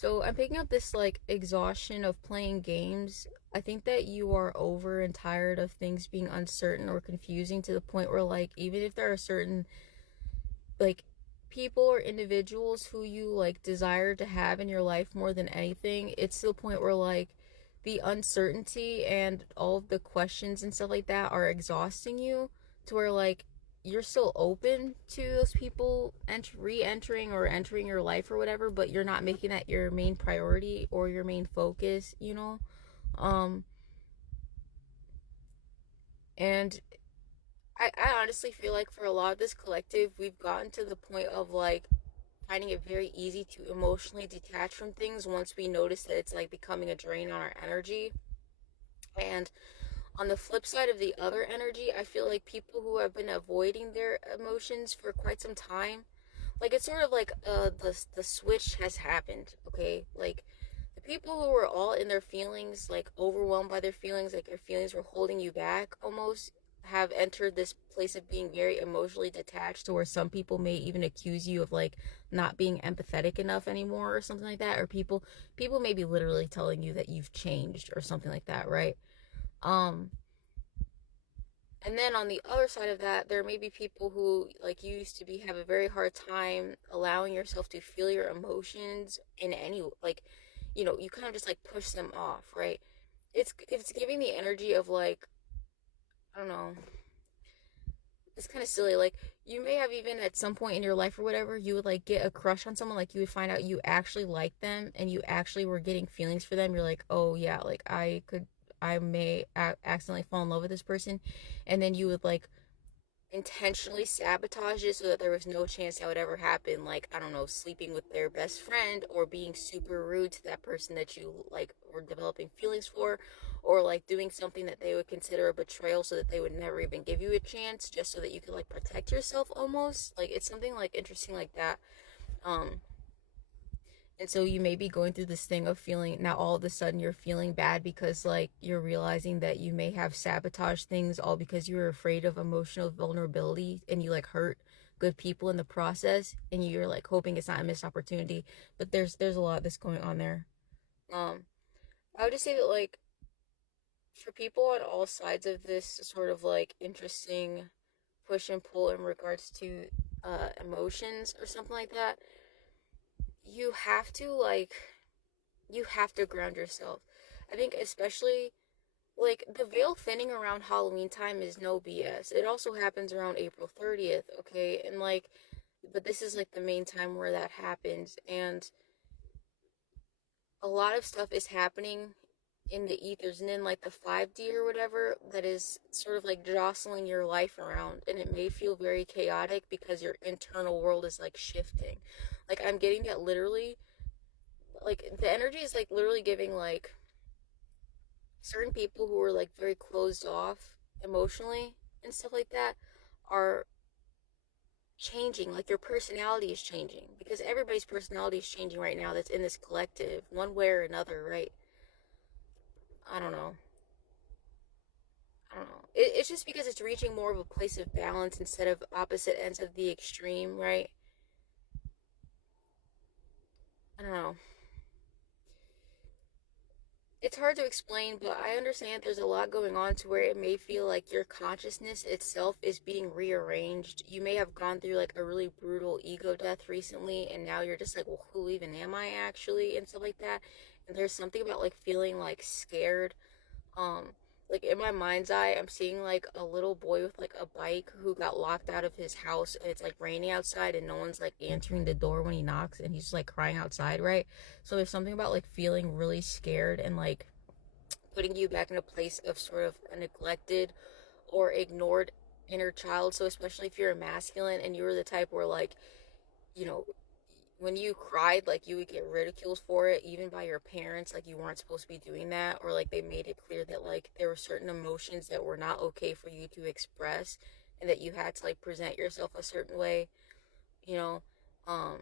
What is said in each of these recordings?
So I'm picking up this like exhaustion of playing games. I think that you are over and tired of things being uncertain or confusing to the point where like even if there are certain like people or individuals who you like desire to have in your life more than anything, it's to the point where like the uncertainty and all of the questions and stuff like that are exhausting you to where like you're still open to those people re-entering or entering your life or whatever, but you're not making that your main priority or your main focus, um and I honestly feel like for a lot of this collective, we've gotten to the point of like finding it very easy to emotionally detach from things once we notice that it's like becoming a drain on our energy. And on the flip side of the other energy, I feel like people who have been avoiding their emotions for quite some time, like it's sort of like the switch has happened, okay? Like the people who were all in their feelings, like overwhelmed by their feelings, like their feelings were holding you back almost, have entered this place of being very emotionally detached to where some people may even accuse you of like not being empathetic enough anymore or something like that, or people may be literally telling you that you've changed or something like that, right? um and then on the other side of that, there may be people who, like you used to be, have a very hard time allowing yourself to feel your emotions in any, like, you kind of just like push them off, right? It's giving the energy of like, I don't know, it's kind of silly. Like, you may have even at some point in your life or whatever, you would like get a crush on someone, like you would find out you actually like them and you actually were getting feelings for them. You're like, oh yeah, like I may accidentally fall in love with this person. And then you would like intentionally sabotage it so that there was no chance that would ever happen, like I don't know, sleeping with their best friend or being super rude to that person that you like were developing feelings for, or like doing something that they would consider a betrayal so that they would never even give you a chance just so that you could like protect yourself almost. Like it's something like interesting like that. um and so you may be going through this thing of feeling now all of a sudden you're feeling bad because like you're realizing that you may have sabotaged things all because you were afraid of emotional vulnerability and you like hurt good people in the process and you're like hoping it's not a missed opportunity. But there's a lot that's going on there. Um I would just say that like for people on all sides of this sort of like interesting push and pull in regards to emotions or something like that, you have to like you have to ground yourself. I think especially like the veil thinning around Halloween time is no BS. It also happens around April 30th, okay? And like but this is like the main time where that happens, and a lot of stuff is happening in the ethers and in like the 5D or whatever that is sort of like jostling your life around, and it may feel very chaotic because your internal world is like shifting. Like I'm getting that literally, like the energy is like literally giving like certain people who are like very closed off emotionally and stuff like that are changing. Like your personality is changing because everybody's personality is changing right now that's in this collective one way or another, right? I don't know. I don't know. It's just because it's reaching more of a place of balance instead of opposite ends of the extreme, right? I don't know. It's hard to explain, but I understand there's a lot going on to where it may feel like your consciousness itself is being rearranged. You may have gone through like a really brutal ego death recently, and now you're just like, well, who even am I actually? And stuff like that. And there's something about like feeling like scared. um like in my mind's eye, I'm seeing like a little boy with like a bike who got locked out of his house, and it's like raining outside and no one's like answering the door when he knocks, and he's just like crying outside, right? So there's something about like feeling really scared and like putting you back in a place of sort of a neglected or ignored inner child. So especially if you're a masculine and you were the type where like, you know, when you cried, like you would get ridiculed for it, even by your parents, like you weren't supposed to be doing that, or like they made it clear that like there were certain emotions that were not okay for you to express and that you had to like present yourself a certain way, you know, um,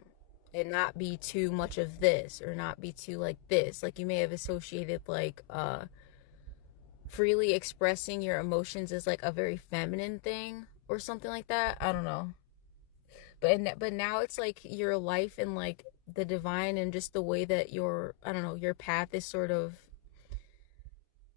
and not be too much of this or not be too like this. Like you may have associated like freely expressing your emotions as like a very feminine thing or something like that. I don't know. but now it's like your life and like the divine and just the way that your, I don't know, your path is sort of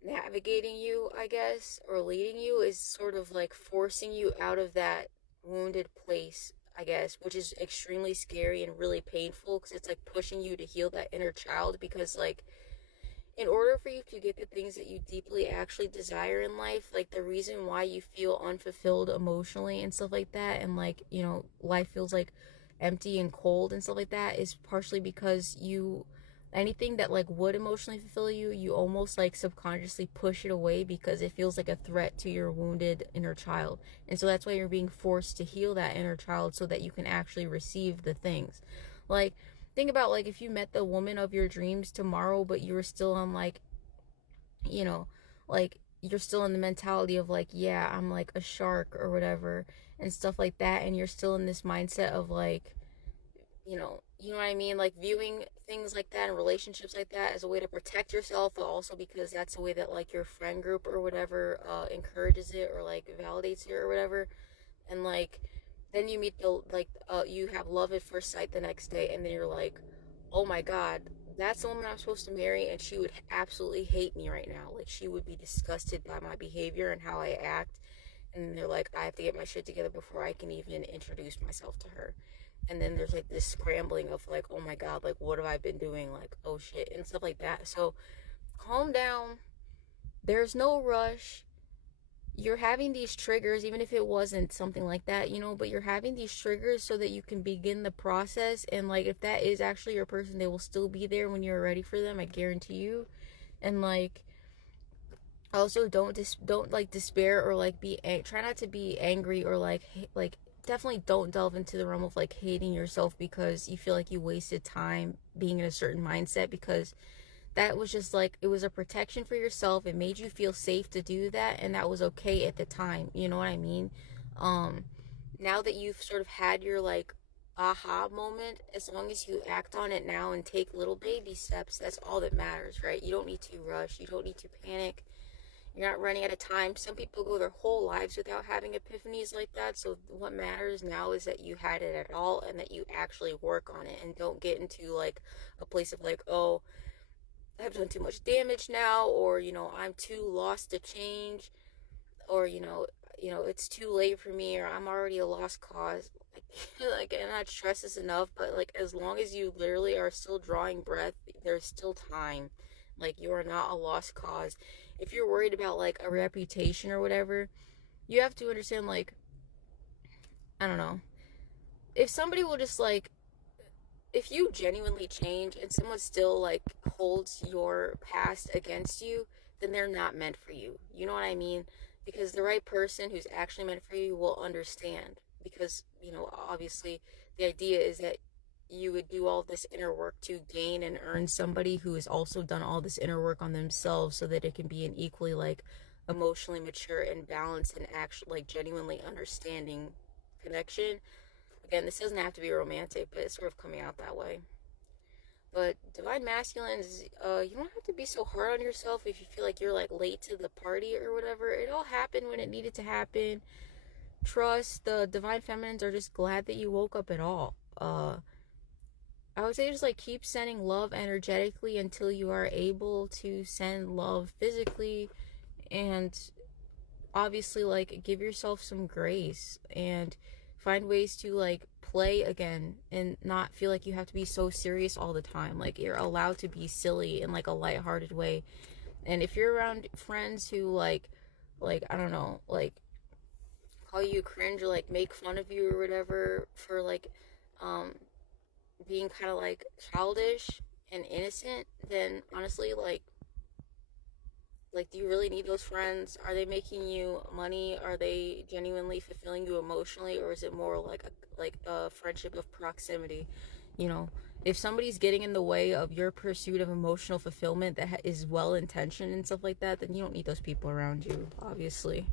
navigating you, I guess, or leading you, is sort of like forcing you out of that wounded place, I guess, which is extremely scary and really painful because it's like pushing you to heal that inner child. Because like in order for you to get the things that you deeply actually desire in life, like the reason why you feel unfulfilled emotionally and stuff like that, and like, you know, life feels like empty and cold and stuff like that, is partially because you, anything that like would emotionally fulfill you, you almost like subconsciously push it away because it feels like a threat to your wounded inner child. And so that's why you're being forced to heal that inner child so that you can actually receive the things. Like, think about like if you met the woman of your dreams tomorrow, but you were still on like, you know, like you're still in the mentality of like, yeah, I'm like a shark or whatever and stuff like that, and you're still in this mindset of like, you know what I mean? Like viewing things like that and relationships like that as a way to protect yourself, but also because that's the way that like your friend group or whatever encourages it or like validates it or whatever. And like then you meet the like you have love at first sight the next day, and then you're like, oh my god, that's the woman I'm supposed to marry, and she would absolutely hate me right now. Like she would be disgusted by my behavior and how I act. And they're like, I have to get my shit together before I can even introduce myself to her. And then there's like this scrambling of like, oh my god, like what have I been doing, like oh shit and stuff like that. So calm down, there's no rush. You're having these triggers, even if it wasn't something like that, you know, but you're having these triggers so that you can begin the process. And like if that is actually your person, they will still be there when you're ready for them, I guarantee you. And like also don't like despair or like try not to be angry or like definitely don't delve into the realm of like hating yourself because you feel like you wasted time being in a certain mindset, because that was just like, it was a protection for yourself. It made you feel safe to do that, and that was okay at the time, you know what I mean? um Now that you've sort of had your like aha moment, as long as you act on it now and take little baby steps, that's all that matters, right? You don't need to rush, you don't need to panic, you're not running out of time. Some people go their whole lives without having epiphanies like that. So what matters now is that you had it at all and that you actually work on it, and don't get into like a place of like, oh, I've done too much damage now, or I'm too lost to change, or it's too late for me, or I'm already a lost cause. Like, like, and not stress this enough, but like as long as you literally are still drawing breath, there's still time. Like you are not a lost cause. If you're worried about like a reputation or whatever, you have to understand, like, I don't know, if somebody will just like, if you genuinely change and someone still like holds your past against you, then they're not meant for you. You know what I mean? Because the right person who's actually meant for you will understand. Because, obviously the idea is that you would do all this inner work to gain and earn somebody who has also done all this inner work on themselves, so that it can be an equally like emotionally mature and balanced and actually like genuinely understanding connection. Again, this doesn't have to be romantic, but it's sort of coming out that way. But divine masculines, you don't have to be so hard on yourself if you feel like you're like late to the party or whatever. It all happened when it needed to happen. Trust the divine feminines are just glad that you woke up at all. I would say just like keep sending love energetically until you are able to send love physically, and obviously like give yourself some grace and find ways to like play again and not feel like you have to be so serious all the time. Like you're allowed to be silly in like a lighthearted way. And if you're around friends who like I don't know, like call you cringe or like make fun of you or whatever for like um being kind of like childish and innocent, then honestly, do you really need those friends? Are they making you money? Are they genuinely fulfilling you emotionally, or is it more like a friendship of proximity? You know, if somebody's getting in the way of your pursuit of emotional fulfillment that is well intentioned and stuff like that, then you don't need those people around you, obviously.